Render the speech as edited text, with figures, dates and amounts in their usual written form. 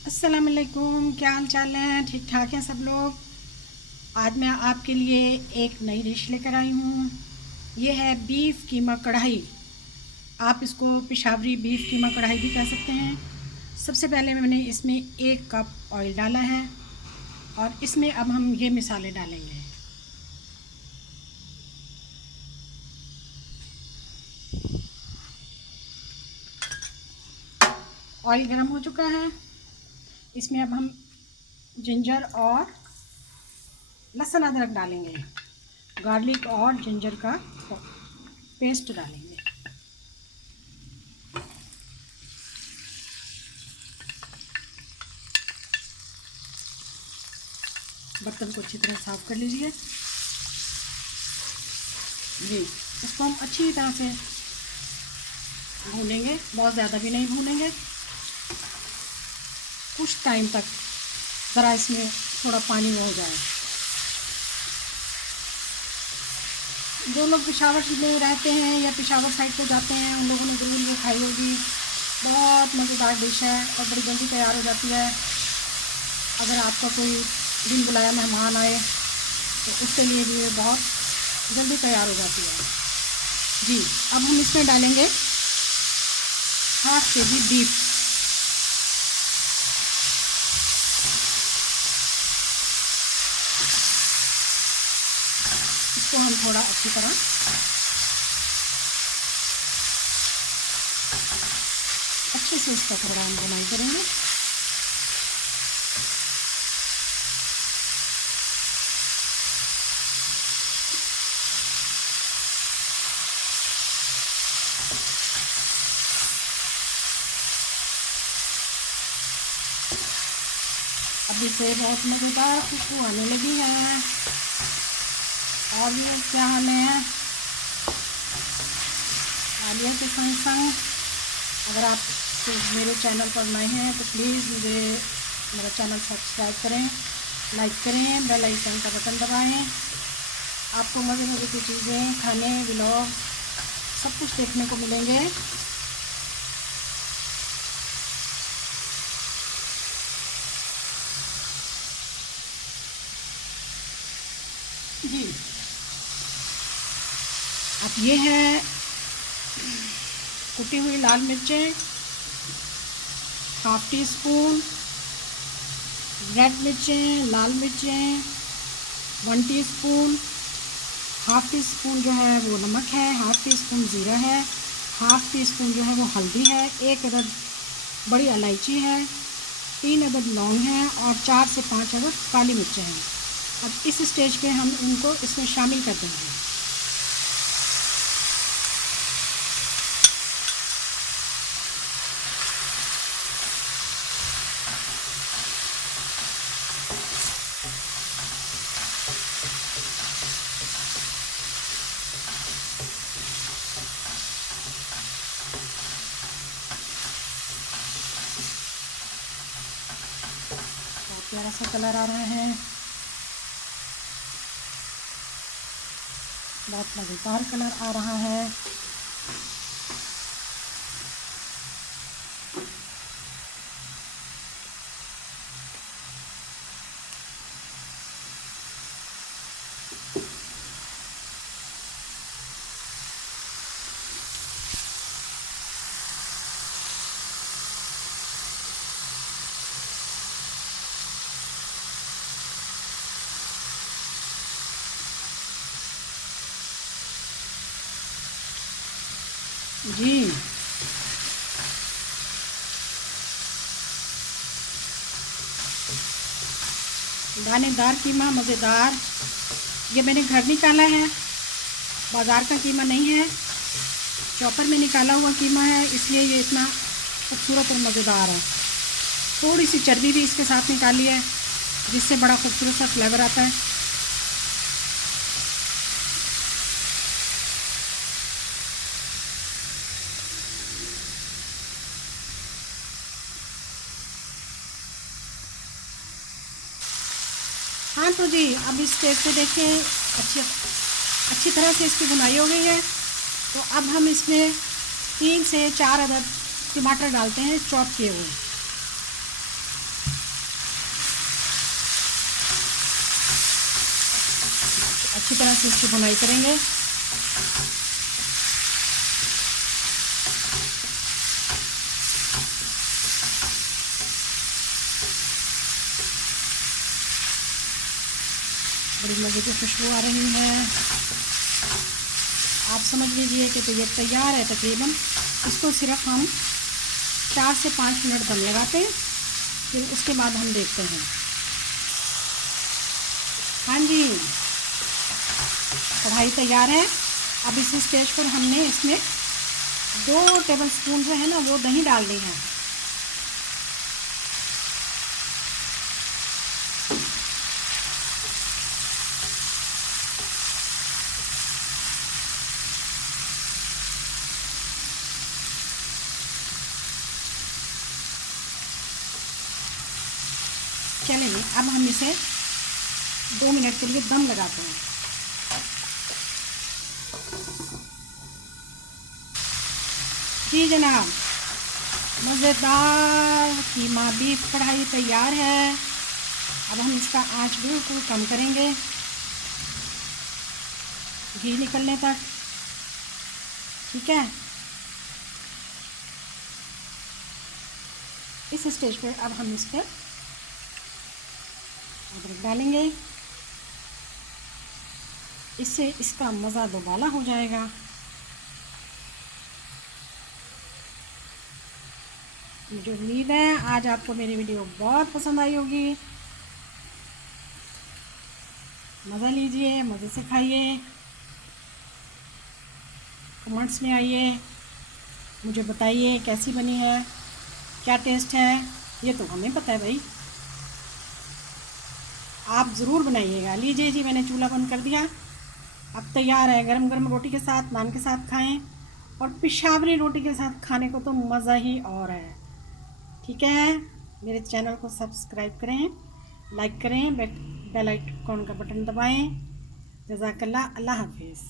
अस्सलाम वालेकुम, क्या हाल चाल है? ठीक ठाक हैं सब लोग। आज मैं आपके लिए एक नई डिश लेकर आई हूँ। ये है बीफ कीमा कढ़ाई। आप इसको पेशावरी बीफ कीमा कढ़ाई भी कह सकते हैं। सबसे पहले मैंने इसमें 1 कप ऑयल डाला है और इसमें अब हम ये मसाले डालेंगे। ऑयल गर्म हो चुका है। इसमें अब हम जिंजर और लहसुन अदरक डालेंगे। गार्लिक और जिंजर का पेस्ट डालेंगे। बर्तन को अच्छी तरह साफ़ कर लीजिए। जी, इसको हम अच्छी तरह से भूनेंगे, बहुत ज़्यादा भी नहीं भूनेंगे। कुछ टाइम तक ज़रा इसमें थोड़ा पानी हो जाए। जो लोग पेशावर में रहते हैं या पेशावर साइड पे जाते हैं उन लोगों ने ज़रूर ये खाई होगी। बहुत मज़ेदार डिश है और बड़ी जल्दी तैयार हो जाती है। अगर आपका कोई बिन बुलाया मेहमान आए तो उसके लिए भी ये बहुत जल्दी तैयार हो जाती है। जी, अब हम इसमें डालेंगे 1/2 kg बीफ। इसको हम थोड़ा अच्छी तरह अच्छे से इसका थोड़ा हम बुनाई करेंगे। अब इसे बहुत मज़ेदार खुशबू आने लगी है। और ये क्या हाल है आलिया के संग संग, अगर आप तो मेरे चैनल पर नए हैं तो प्लीज़ मुझे मेरा चैनल सब्सक्राइब करें, लाइक करें, बेल आइकन का बटन दबाएं। आपको मज़े मज़े की चीज़ें, खाने, व्लॉग सब कुछ देखने को मिलेंगे। जी, अब ये है कुटी हुई लाल मिर्चें, 1/2 टीस्पून रेड मिर्चें, लाल मिर्चें 1 टीस्पून, 1/2 टीस्पून जो है वो नमक है, 1/2 टीस्पून ज़ीरा है, 1/2 टीस्पून जो है वो हल्दी है, 1 अदद बड़ी इलायची है, 3 अदद लौंग है और 4 से 5 अदद काली मिर्चें हैं। अब इस स्टेज पे हम इनको इसमें शामिल कर देंगे। बहुत प्यारा सा कलर आ रहा है, बहुत मज़ेदार कलर आ रहा है। जी, दानेदार कीमा मज़ेदार। ये मैंने घर निकाला है, बाज़ार का कीमा नहीं है, चॉपर में निकाला हुआ कीमा है, इसलिए ये इतना खूबसूरत और मज़ेदार है। थोड़ी सी चर्बी भी इसके साथ निकाली है जिससे बड़ा खूबसूरत सा फ्लेवर आता है। हाँ तो जी, अब इस स्टेज पे देखिए अच्छी तरह से इसकी बुनाई हो गई है। तो अब हम इसमें 3 से 4 अदद टमाटर डालते हैं, चॉप किए हुए। अच्छी तरह से इसकी भुनाई करेंगे। बड़ी मज़े की खुशबू आ रही है। आप समझ लीजिए कि तो ये तैयार है तकरीबन। इसको सिर्फ हम 4 से 5 मिनट दम लगाते हैं, फिर उसके बाद हम देखते हैं। हाँ जी, कढ़ाई तैयार है। अब इस स्टेज पर हमने इसमें 2 टेबलस्पून जो है ना वो दही डालनी है। चलिए अब हम इसे 2 मिनट के लिए दम लगाते हैं। जी जनाब, मज़ेदार कीमा बीफ कढ़ाई तैयार है। अब हम इसका आंच बिल्कुल कम करेंगे घी निकलने तक। ठीक है, इस स्टेज पर अब हम इस पर अदरक डालेंगे। इससे इसका मज़ा दोबाला हो जाएगा। मुझे उम्मीद है आज आपको मेरी वीडियो बहुत पसंद आई होगी। मज़ा लीजिए, मज़े से खाइए, कमेंट्स में आइए, मुझे बताइए कैसी बनी है, क्या टेस्ट है। ये तो हमें पता है भाई, आप ज़रूर बनाइएगा। लीजिए जी, मैंने चूल्हा बंद कर दिया। अब तैयार है। गरम गरम रोटी के साथ, नान के साथ खाएं, और पेशावरी रोटी के साथ खाने को तो मज़ा ही और है। ठीक है, मेरे चैनल को सब्सक्राइब करें, लाइक करें, बेल आइकन का बटन दबाएं। जज़ाकल्लाह, अल्लाह हाफिज़।